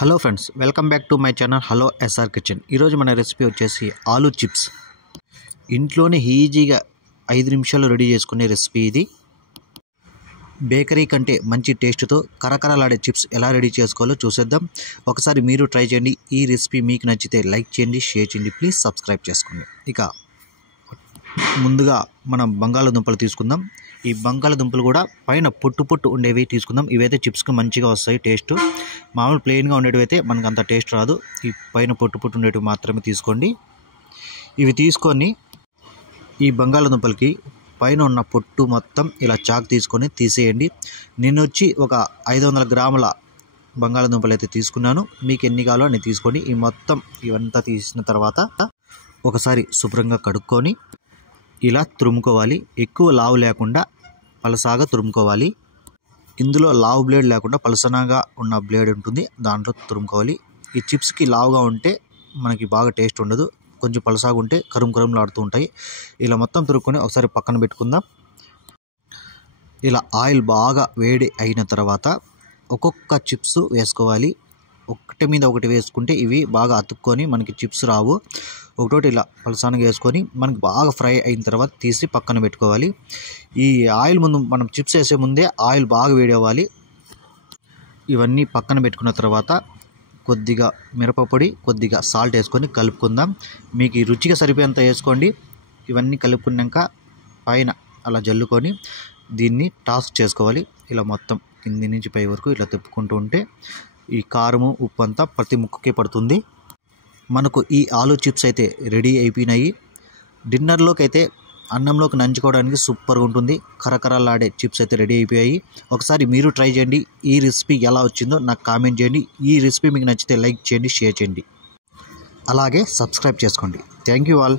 Hello friends, welcome back to my channel hello SR kitchen. ఈరోజు మన recipe వచ్చేసి aloo chips. ఇంట్లోనే ఈజీగా 5 నిమిషాల్లో రెడీ చేసుకునే రెసిపీ ఇది. బేకరీ కంటే మంచి టేస్ట్తో కరకరలాడే చిప్స్ ఎలా రెడీ చేసుకోవాలో చూసేద్దాం. ఒకసారి మీరు ట్రై చేయండి. ఈ రెసిపీ మీకు నచ్చితే లైక్ చేయండి, షేర్ చేయండి, ప్లీజ్ సబ్స్క్రైబ్ చేసుకోండి. ఇక ముందుగా మనం బంగాళాదుంపలు తీసుకుందాం. ఈ బంగాళాదుంపలు కూడా పైన పొట్టు ఉండేవి తీసుకుందాం. ఇవైతే చిప్స్కి మంచిగా వస్తాయి టేస్ట్. మామూలు ప్లెయిన్గా ఉండేవి అయితే మనకు అంత టేస్ట్ రాదు. ఈ పైన పొట్టు ఉండేవి మాత్రమే తీసుకోండి. ఇవి తీసుకొని ఈ బంగాళాదుంపలకి పైన ఉన్న పొట్టు మొత్తం ఇలా చాకు తీసుకొని తీసేయండి. నేను వచ్చి ఒక 500 గ్రాముల బంగాళాదుంపలు అయితే తీసుకున్నాను. మీకు ఎన్ని కావాలో అన్ని తీసుకోండి. ఈ మొత్తం ఇవంతా తీసిన తర్వాత ఒకసారి శుభ్రంగా కడుక్కొని ఇలా తురుముకోవాలి. ఎక్కువ లావు లేకుండా పలసాగా తురుముకోవాలి. ఇందులో లావు బ్లేడ్ లేకుండా పలసనగా ఉన్న బ్లేడ్ ఉంటుంది, దాంట్లో తురుముకోవాలి. ఈ చిప్స్కి లావుగా ఉంటే మనకి బాగా టేస్ట్ ఉండదు, కొంచెం పలసాగా ఉంటే కరుములాడుతూ ఉంటాయి. ఇలా మొత్తం తురుక్కొని ఒకసారి పక్కన పెట్టుకుందాం. ఇలా ఆయిల్ బాగా వేడి అయిన తర్వాత ఒక్కొక్క చిప్స్ వేసుకోవాలి. ఒకటి మీద ఒకటి వేసుకుంటే ఇవి బాగా అతుక్కొని మనకి చిప్స్ రావు. ఒకటోటి ఇలా పలసానగా వేసుకొని మనకి బాగా ఫ్రై అయిన తర్వాత తీసి పక్కన పెట్టుకోవాలి. ఈ ఆయిల్ ముందు మనం చిప్స్ వేసే ముందే ఆయిల్ బాగా వేడి అవ్వాలి. ఇవన్నీ పక్కన పెట్టుకున్న తర్వాత కొద్దిగా మిరపపొడి, కొద్దిగా సాల్ట్ వేసుకొని కలుపుకుందాం. మీకు ఈ రుచిగా సరిపోయేంత వేసుకోండి. ఇవన్నీ కలుపుకున్నాక పైన అలా జల్లుకొని దీన్ని టాస్ చేసుకోవాలి. ఇలా మొత్తం కింది నుంచి పై వరకు ఇలా తిప్పుకుంటూ ఉంటే ఈ కారము, ఉప్పు అంతా ప్రతి ముక్కకి పడుతుంది. మనకు ఈ ఆలూ చిప్స్ అయితే రెడీ అయిపోయినాయి. డిన్నర్లోకి అయితే అన్నంలోకి నంచుకోవడానికి సూపర్గా ఉంటుంది. కరకరలాడే చిప్స్ అయితే రెడీ అయిపోయాయి. ఒకసారి మీరు ట్రై చేయండి. ఈ రెసిపీ ఎలా వచ్చిందో నాకు కామెంట్ చేయండి. ఈ రెసిపీ మీకు నచ్చితే లైక్ చేయండి, షేర్ చేయండి, అలాగే సబ్స్క్రైబ్ చేసుకోండి. Thank you all.